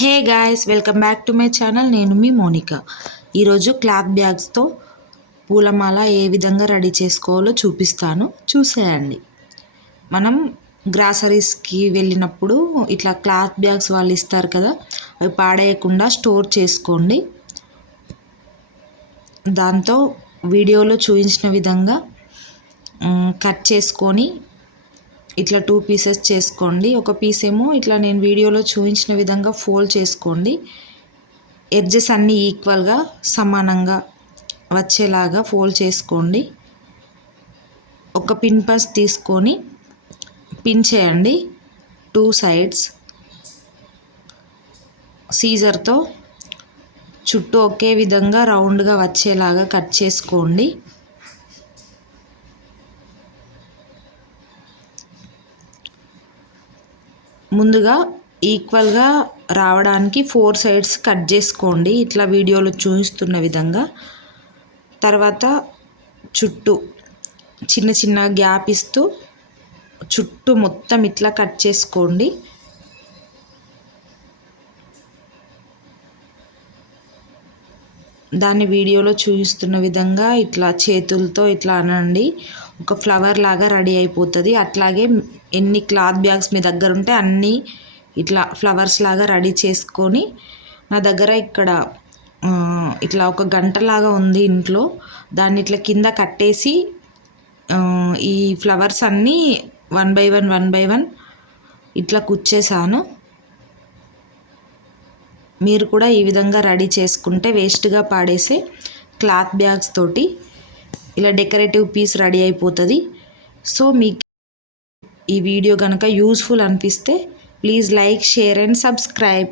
Hey guys, welcome back to my channel. నేను మీ Monica. ఈరోజు cloth బ్యాగ్స్తో పూలమాల ఏ విధంగా రెడీ చేసుకోవాలో చూపిస్తాను, చూసేయండి. మనం గ్రాసరీస్కి వెళ్ళినప్పుడు ఇట్లా క్లాత్ బ్యాగ్స్ వాళ్ళు ఇస్తారు కదా, అవి పాడేయకుండా స్టోర్ చేసుకోండి. దాంతో వీడియోలో చూపించిన విధంగా కట్ చేసుకొని ఇట్లా 2 పీసెస్ చేసుకోండి. ఒక పీస్ ఏమో ఇట్లా నేను వీడియోలో చూపించిన విధంగా ఫోల్డ్ చేసుకోండి. ఎడ్జెస్ అన్నీ ఈక్వల్గా సమానంగా వచ్చేలాగా ఫోల్డ్ చేసుకోండి. ఒక పిన్ పస్ తీసుకొని పిన్ చేయండి 2 సైడ్స్. సీజర్తో చుట్టూ ఒకే విధంగా రౌండ్గా వచ్చేలాగా కట్ చేసుకోండి. ముందుగా ఈక్వల్గా రావడానికి 4 సైడ్స్ కట్ చేసుకోండి, ఇట్లా వీడియోలో చూపిస్తున్న విధంగా. తర్వాత చుట్టూ చిన్న చిన్న గ్యాప్ ఇస్తూ చుట్టూ మొత్తం ఇట్లా కట్ చేసుకోండి. దాన్ని వీడియోలో చూపిస్తున్న విధంగా ఇట్లా చేతులతో ఇట్లా అనండి, ఒక ఫ్లవర్ లాగా రెడీ అయిపోతుంది. అట్లాగే ఎన్ని క్లాత్ బ్యాగ్స్ మీ దగ్గర ఉంటే అన్నీ ఇట్లా ఫ్లవర్స్ లాగా రెడీ చేసుకొని, నా దగ్గర ఇక్కడ ఇట్లా ఒక గంటలాగా ఉంది ఇంట్లో, దాన్ని ఇట్లా కింద కట్టేసి ఈ ఫ్లవర్స్ అన్నీ 1 బై 1 ఇట్లా కుచ్చేసాను. మీరు కూడా ఈ విధంగా రెడీ చేసుకుంటే వేస్ట్గా పాడేసే క్లాత్ బ్యాగ్స్ తోటి ఇలా డెకరేటివ్ పీస్ రెడీ అయిపోతుంది. సో మీకు ఈ వీడియో కనుక యూస్ఫుల్ అనిపిస్తే please like, share and subscribe.